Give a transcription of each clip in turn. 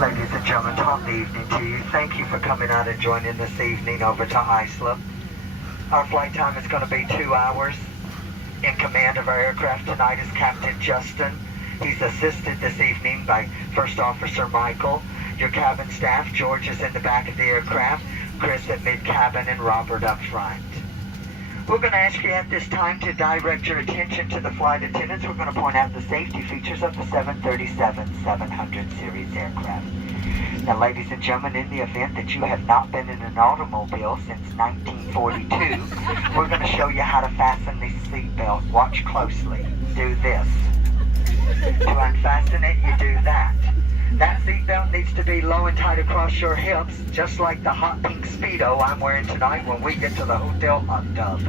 Ladies and gentlemen, top of the evening to you. Thank you for coming out and joining this evening over to Islip. Our flight time is going to be 2 hours. In command of our aircraft tonight is Captain Justin. He's assisted this evening by First Officer Michael. Your cabin staff, George is in the back of the aircraft, Chris at mid-cabin, and Robert up front. We're going to ask you at this time to direct your attention to the flight attendants. We're going to point out the safety features of the 737-700 series aircraft. Now, ladies and gentlemen, in the event that you have not been in an automobile since 1942, we're going to show you how to fasten the seatbelt. Watch closely. Do this. To unfasten it, you do that. That seatbelt needs to be low and tight across your hips, just like the hot pink Speedo I'm wearing tonight when we get to the hotel hot tub.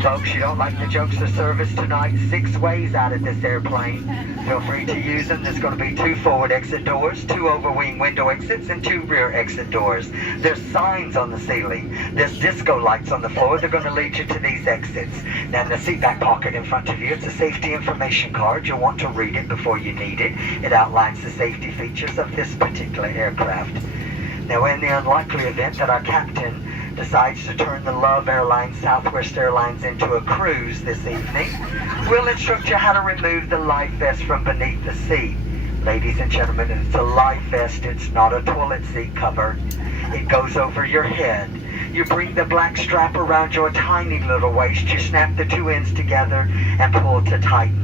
Folks, you don't like the jokes of service tonight? 6 ways out of this airplane. Feel free to use them. There's going to be 2 forward exit doors, 2 overwing window exits, and 2 rear exit doors. There's signs on the ceiling. There's disco lights on the floor. They're going to lead you to these exits. Now, in the seat back pocket in front of you, it's a safety information card. You'll want to read it before you need it. It outlines the safety features of this particular aircraft. Now, in the unlikely event that our captain decides to turn the Love Airlines Southwest Airlines into a cruise this evening, we'll instruct you how to remove the life vest from beneath the seat. Ladies and gentlemen, it's a life vest. It's not a toilet seat cover. It goes over your head. You bring the black strap around your tiny little waist. You snap the 2 ends together and pull to tighten.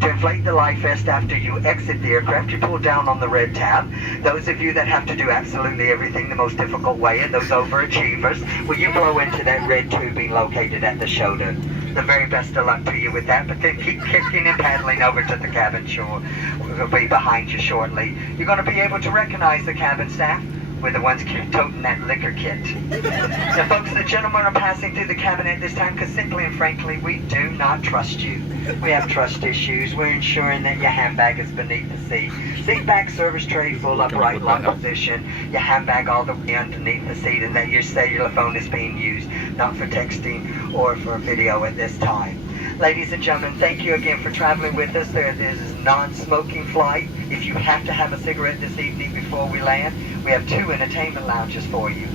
To inflate the life vest after you exit the aircraft, you pull down on the red tab. Those of you that have to do absolutely everything the most difficult way, and those overachievers, will you blow into that red tubing located at the shoulder? The very best of luck to you with that, but then keep kicking and paddling over to the cabin shore. We'll be behind you shortly. You're going to be able to recognize the cabin staff. We're the ones toting that liquor kit. Now, folks, the gentlemen are passing through the cabin at this time because simply and frankly, we do not trust you. We have trust issues. We're ensuring that your handbag is beneath the seat. Seat back, service tray, full upright lock position. Your handbag all the way underneath the seat, and that your cellular phone is being used, not for texting or for video at this time. Ladies and gentlemen, thank you again for traveling with us. There is a non-smoking flight. If you have to have a cigarette this evening before we land, we have 2 entertainment lounges for you.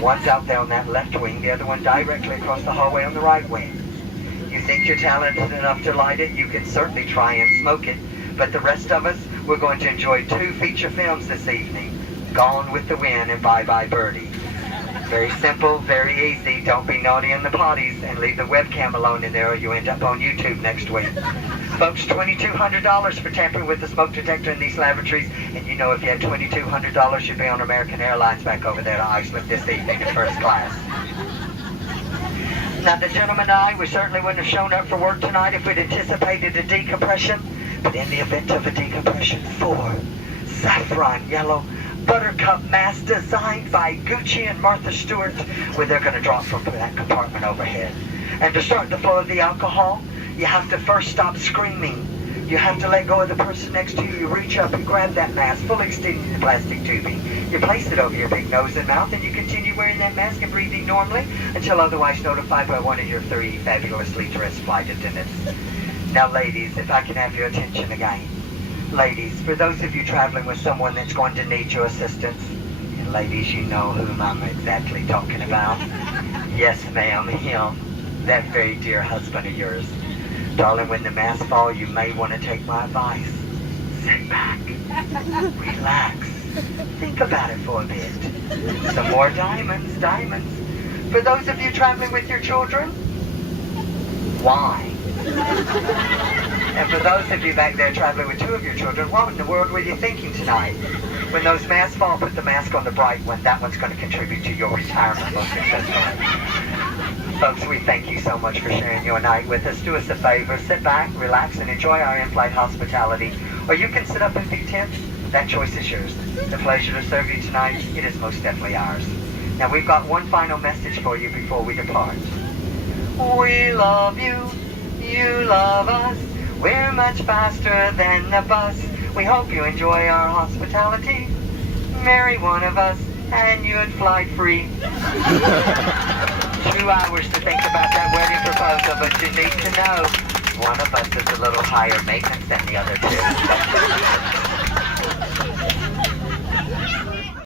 One's out there on that left wing, the other one directly across the hallway on the right wing. You think you're talented enough to light it, you can certainly try and smoke it. But the rest of us, we're going to enjoy 2 feature films this evening. Gone with the Wind and Bye Bye Birdie. Very simple, very easy. Don't be naughty in the potties and leave the webcam alone in there or you end up on YouTube next week. Folks, $2,200 for tampering with the smoke detector in these lavatories. And you know if you had $2,200, you'd be on American Airlines back over there to Iceland this evening in first class. Now, the gentleman and I, we certainly wouldn't have shown up for work tonight if we'd anticipated a decompression. But in the event of a decompression, 4 saffron yellow buttercup masks designed by Gucci and Martha Stewart, where they're going to drop from that compartment overhead. And to start the flow of the alcohol, you have to first stop screaming. You have to let go of the person next to you. You reach up and grab that mask, fully extending the plastic tubing. You place it over your big nose and mouth, and you continue wearing that mask and breathing normally until otherwise notified by one of your 3 fabulously dressed flight attendants. Now, ladies, if I can have your attention again. Ladies, for those of you traveling with someone that's going to need your assistance, and ladies, you know whom I'm exactly talking about. Yes, ma'am, him, that very dear husband of yours. Darling, when the masks fall, you may want to take my advice. Sit back, relax, think about it for a bit. Some more diamonds, diamonds. For those of you traveling with your children, why? And for those of you back there traveling with 2 of your children, what in the world were you thinking tonight? When those masks fall, put the mask on the bright one. That one's going to contribute to your retirement most successfully. Folks, we thank you so much for sharing your night with us. Do us a favor, sit back, relax, and enjoy our in-flight hospitality. Or you can sit up and be tense. That choice is yours. The pleasure to serve you tonight, it is most definitely ours. Now, we've got one final message for you before we depart. We love you, you love us. We're much faster than the bus. We hope you enjoy our hospitality. Marry one of us and you'd fly free. 2 hours to think about that wedding proposal, but you need to know one of us is a little higher maintenance than the other 2.